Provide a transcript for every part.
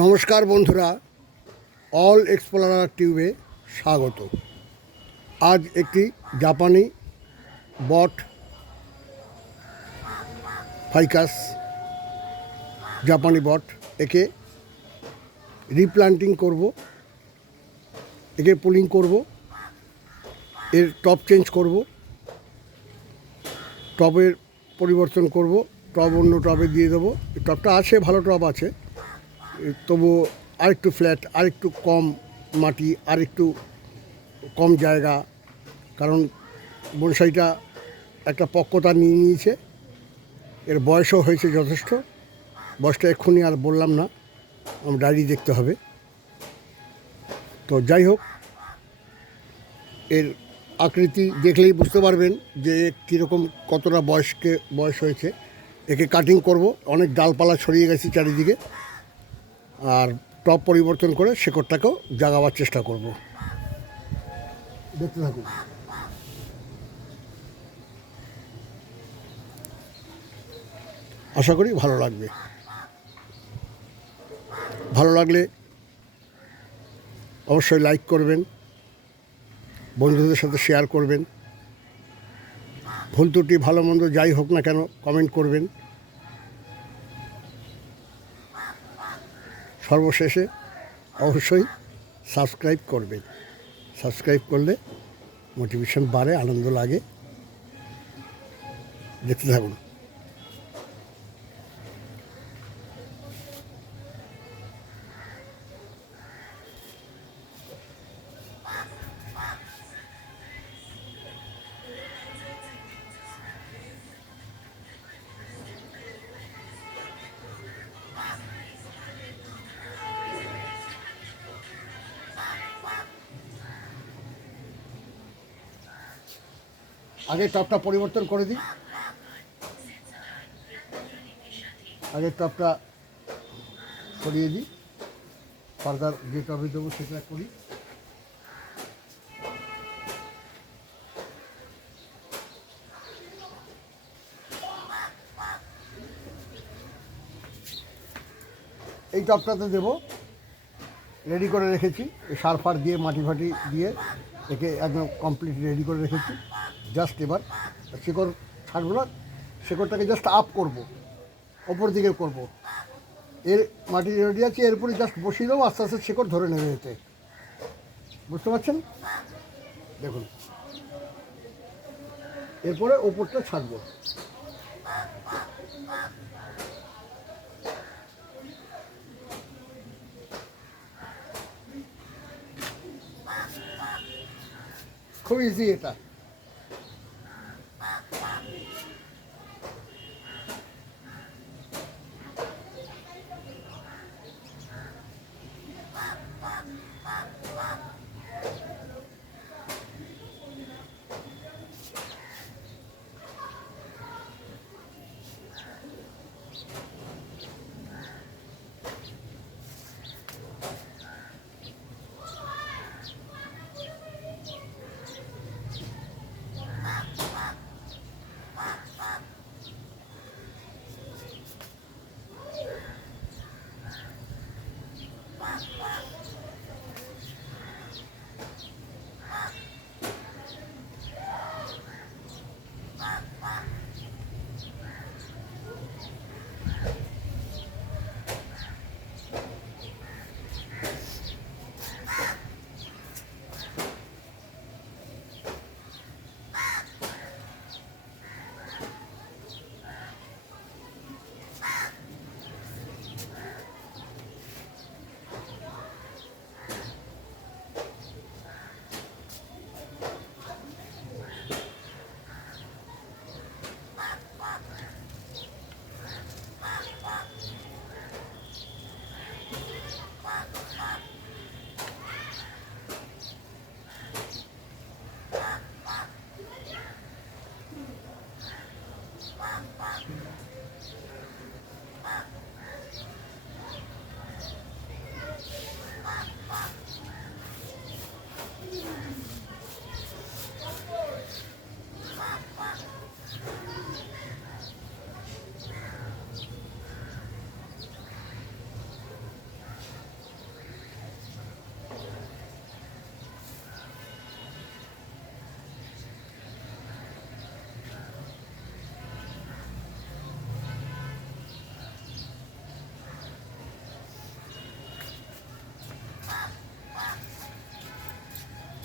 নমস্কার বন্ধুরা, all explorer টিউবে স্বাগত। আজ একটি জাপানি বট ফাইকাস জাপানি বট, একে রিপ্লান্টিং করব, একে পুলিং করব, এর টপ চেঞ্জ করব, টবের পরিবর্তন করব, টব অন্য টবে দিয়ে দেবো। টবটা আছে, ভালো টব আছে, তবু আরেকটু ফ্ল্যাট, আরেকটু কম মাটি, আরেকটু কম জায়গা, কারণ বনসাইটা একটা পক্কতা নিয়ে নিয়েছে, এর বয়সও হয়েছে যথেষ্ট। বয়সটা এক্ষুনি আর বললাম না, আমার ডায়েরি দেখতে হবে। তো যাই হোক, এর আকৃতি দেখলেই বুঝতে পারবেন যে কীরকম, কতটা বয়স হয়েছে। একে কাটিং করব, অনেক ডালপালা ছড়িয়ে গেছে চারিদিকে, আর টপ পরিবর্তন করে শেকড়টাকেও জাগাবার চেষ্টা করব। দেখতে থাকুন। আশা করি ভালো লাগবে। ভালো লাগলে অবশ্যই লাইক করবেন, বন্ধুদের সাথে শেয়ার করবেন, ভুল ত্রুটি ভালো মন্দ যাই হোক না কেন কমেন্ট করবেন। সর্বশেষে অবশ্যই সাবস্ক্রাইব করবেন। সাবস্ক্রাইব করলে মোটিভেশন বাড়ে, আনন্দ লাগে। দেখতে থাকুন। আগে টপটা পরিবর্তন করে দিই, আগে টপটা সরিয়ে দিই, ফার্দার যে টবে দেবো সেটা করি। এই টপটাতে দেবো, রেডি করে রেখেছি, সার ফার দিয়ে মাটি ফাটি দিয়ে একে একদম কমপ্লিট রেডি করে রেখেছি। জাস্ট এবার শেকড় ছাড়বো না, শেকড়টাকে জাস্ট আপ করব, ওপর দিকে করব। এর মাটি রেডি আছে, এরপরে জাস্ট বসিয়ে দেবো, আস্তে আস্তে শেকড় ধরে নেবে এতে। বুঝতে পারছেন? দেখুন, এরপরে ওপরটা ছাড়বো। খুব ইজি এটা।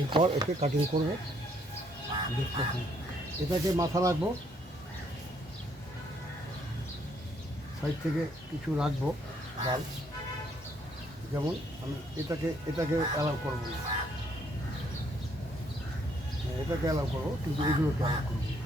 এরপর একে কাটিং করব। দেখতে এটাকে মাথা রাখবো, সাইড থেকে কিছু রাখবো ডাল, যেমন আমি এটাকে অ্যালাউ করবো না, এটাকে অ্যালাউ করবো কিন্তু এগুলোকে অ্যালাউ করবো না।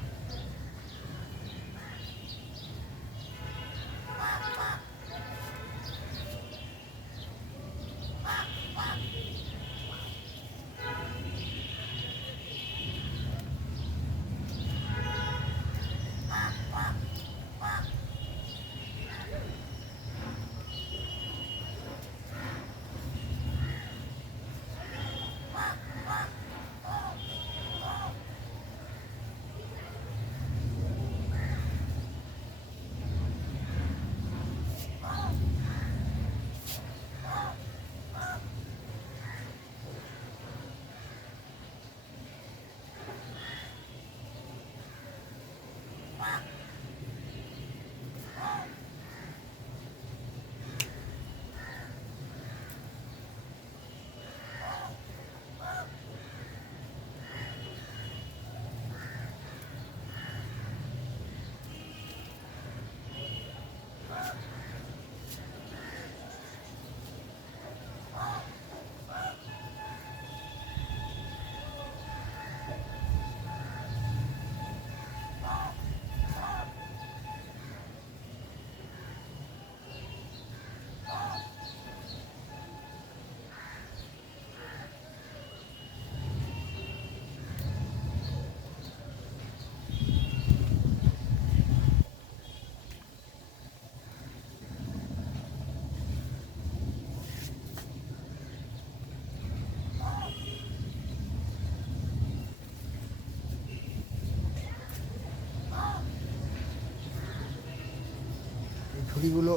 ঝুড়িগুলো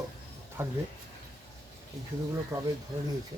থাকবে, এই ঝুড়িগুলো টবে ধরে নিয়েছে।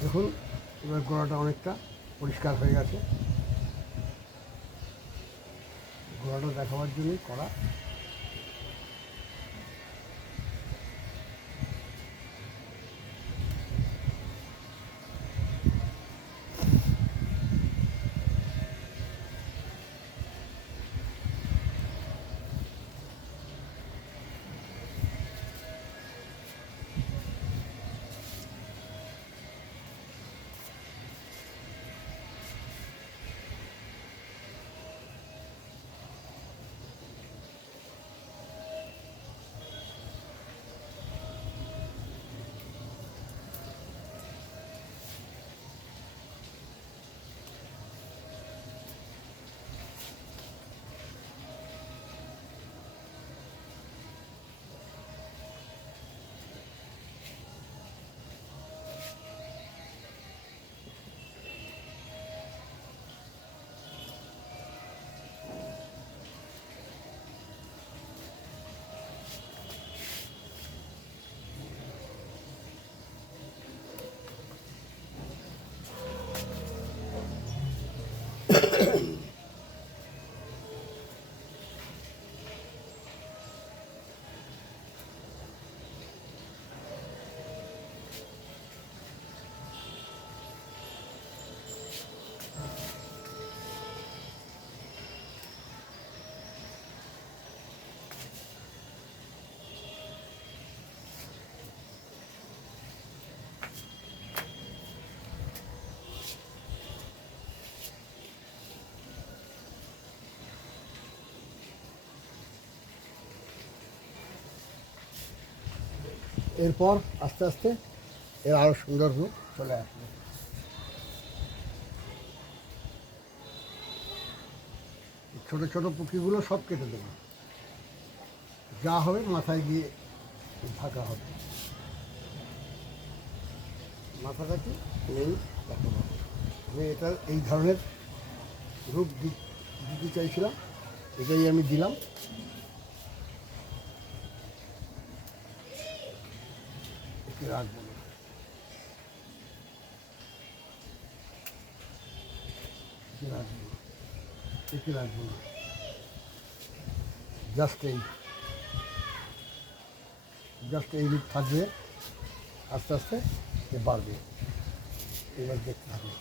দেখুন এবার গোড়াটা অনেকটা পরিষ্কার হয়ে গেছে, গোড়াটা দেখাবার জন্যই করা। এরপর আস্তে আস্তে এর আরও সুন্দর রূপ চলে আসবে। ছোট ছোট পুঁকিগুলো সব কেটে দেবো, যা হবে মাথায় দিয়ে ঢাকা হবে। মাথাটা কি নেই দেখো, আমি এটা এই ধরনের রূপ দিতে চাইছিলাম, এটাই আমি দিলাম। একে রাখবো না, একে রাখবো না, একে রাখবো না, জাস্ট এই রূপ থাকবে, আস্তে আস্তে এ বাড়বে। এবার দেখতে থাকবে,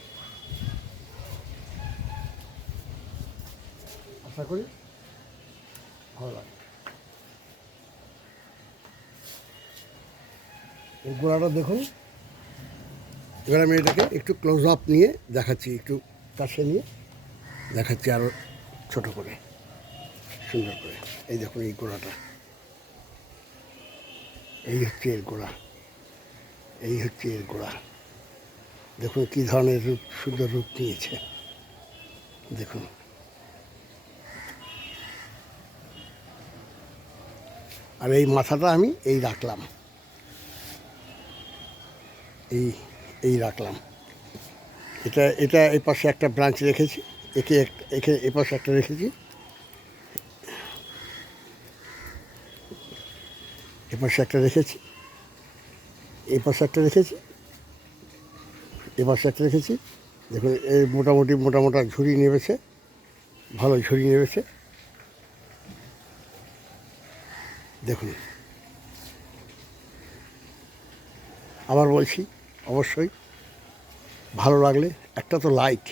আশা করি ভালো লাগে। এই গোড়াটা দেখুন। এবার আমি এটাকে একটু ক্লোজ আপ নিয়ে দেখাচ্ছি, একটু কাছে নিয়ে দেখাচ্ছি আরও ছোট করে, সুন্দর করে। এই দেখুন এই গোড়াটা, এই হচ্ছে এর গোড়া, এই হচ্ছে এর গোড়া। দেখুন কী ধরনের রূপ, সুন্দর রূপ নিয়েছে দেখুন। আর এই মাথাটা আমি এই রাখলাম, এই রাখলাম। এটা এই পাশে একটা ব্রাঞ্চ রেখেছি, একে এ পাশে একটা রেখেছি, এ পাশে একটা রেখেছি, এই পাশে একটা রেখেছি, এ পাশে একটা রেখেছি। দেখুন এই মোটামুটি মোটা ঝুড়ি নেমেছে, ভালো ঝুড়ি নেমেছে দেখুন। আবার বলছি, অবশ্যই ভালো লাগলে একটা তো লাইক,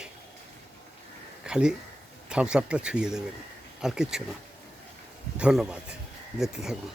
খালি থামস আপটা ছুঁয়ে দেবেন, আর কিচ্ছু না। ধন্যবাদ, দেখতে থাকুন।